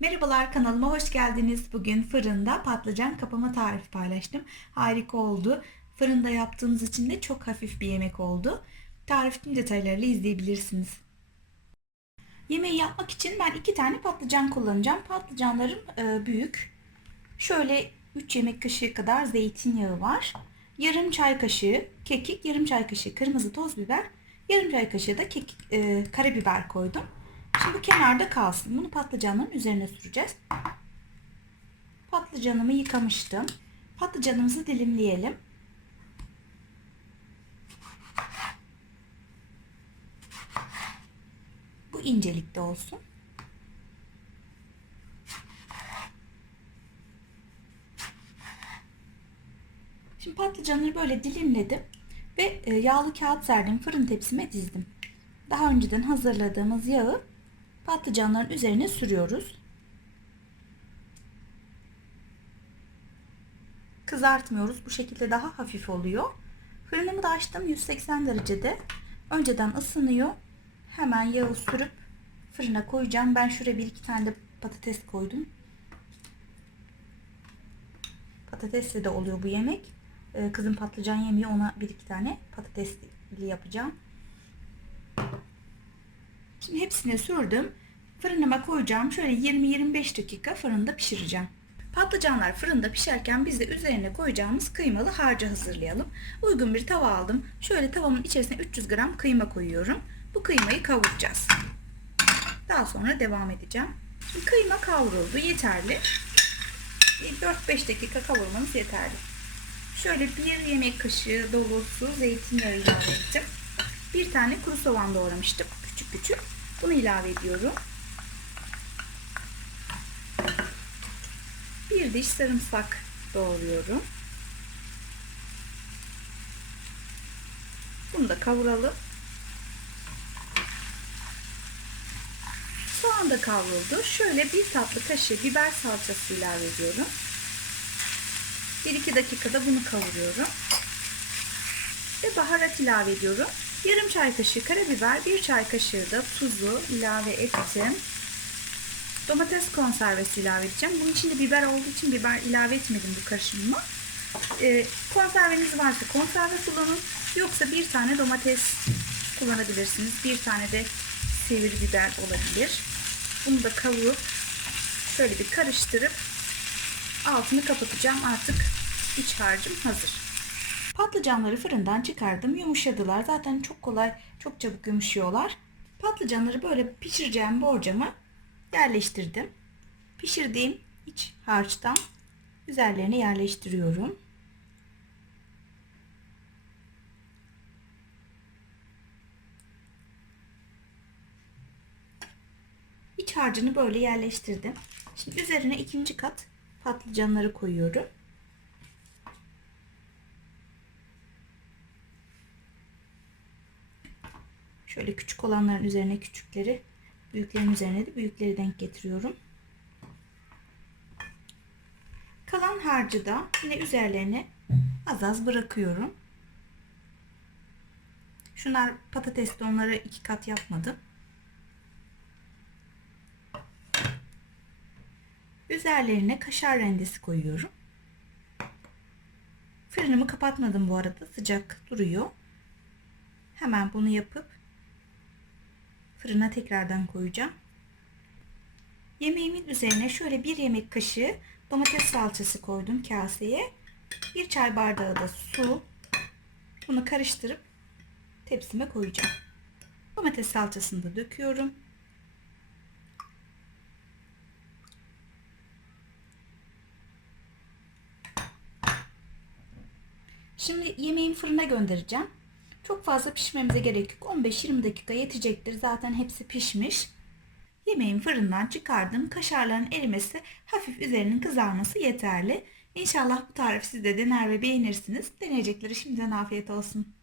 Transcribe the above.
Merhabalar kanalıma hoş geldiniz. Bugün fırında patlıcan kapama tarifi paylaştım. Harika oldu. Fırında yaptığımız için de çok hafif bir yemek oldu. Tarif tüm detaylarıyla izleyebilirsiniz. Yemeği yapmak için ben iki tane patlıcan kullanacağım. Patlıcanlarım e, büyük. Şöyle 3 yemek kaşığı kadar zeytinyağı var. Yarım çay kaşığı kekik, yarım çay kaşığı kırmızı toz biber, yarım çay kaşığı da kekik, e, karabiber koydum. Şimdi bu kenarda kalsın. Bunu patlıcanların üzerine süreceğiz. Patlıcanımı yıkamıştım. Patlıcanımızı dilimleyelim. Bu incelikte olsun. Şimdi patlıcanları böyle dilimledim ve e, yağlı kağıt serdim fırın tepsime dizdim. Daha önceden hazırladığımız yağı patlıcanların üzerine sürüyoruz. Kızartmıyoruz. Bu şekilde daha hafif oluyor. Fırınımı da açtım 180 derecede. Önceden ısınıyor. Hemen yağı sürüp fırına koyacağım. Ben şuraya bir iki tane de patates koydum. Patatesle de oluyor bu yemek. Ee, kızım patlıcan yemiyor. Ona bir iki tane patatesli yapacağım. Şimdi hepsini sürdüm. Fırınıma koyacağım. Şöyle 20-25 dakika fırında pişireceğim. Patlıcanlar fırında pişerken biz de üzerine koyacağımız kıymalı harcı hazırlayalım. Uygun bir tava aldım. Şöyle tavamın içerisine 300 gram kıyma koyuyorum. Bu kıymayı kavuracağız. Daha sonra devam edeceğim. Şimdi kıyma kavruldu. Yeterli. 4-5 dakika kavurmanız yeterli. Şöyle bir yemek kaşığı dolusu zeytinyağı ilave ettim. Bir tane kuru soğan doğramıştım. Küçük küçük. Bunu ilave ediyorum. Bir diş sarımsak doğruyorum. Bunu da kavuralım. Soğan da kavruldu. Şöyle bir tatlı kaşığı biber salçası ilave ediyorum. 1-2 dakikada bunu kavuruyorum. Ve baharat ilave ediyorum. Yarım çay kaşığı karabiber, bir çay kaşığı da tuzu ilave ettim. Domates konservesi ilave edeceğim. Bunun içinde biber olduğu için biber ilave etmedim bu karışımıma. Ee, konserveniz varsa konserve kullanın. Yoksa bir tane domates kullanabilirsiniz. Bir tane de sivri biber olabilir. Bunu da kavurup şöyle bir karıştırıp altını kapatacağım. Artık iç harcım hazır. Patlıcanları fırından çıkardım. Yumuşadılar. Zaten çok kolay, çok çabuk yumuşuyorlar. Patlıcanları böyle pişireceğim borcama yerleştirdim. Pişirdiğim iç harçtan üzerlerine yerleştiriyorum. İç harcını böyle yerleştirdim. Şimdi üzerine ikinci kat patlıcanları koyuyorum. Şöyle küçük olanların üzerine küçükleri, büyüklerin üzerine de büyükleri denk getiriyorum. Kalan harcı da yine üzerlerine az az bırakıyorum. Şunlar patatesli onları iki kat yapmadım. Üzerlerine kaşar rendesi koyuyorum. Fırınımı kapatmadım bu arada. Sıcak duruyor. Hemen bunu yapıp fırına tekrardan koyacağım. Yemeğimin üzerine şöyle bir yemek kaşığı domates salçası koydum kaseye. Bir çay bardağı da su. Bunu karıştırıp tepsime koyacağım. Domates salçasını da döküyorum. Şimdi yemeğimi fırına göndereceğim. Çok fazla pişmemize gerek yok. 15-20 dakika yetecektir. Zaten hepsi pişmiş. Yemeğimi fırından çıkardım. Kaşarların erimesi, hafif üzerinin kızarması yeterli. İnşallah bu tarifi siz de dener ve beğenirsiniz. Deneyecekleri şimdiden afiyet olsun.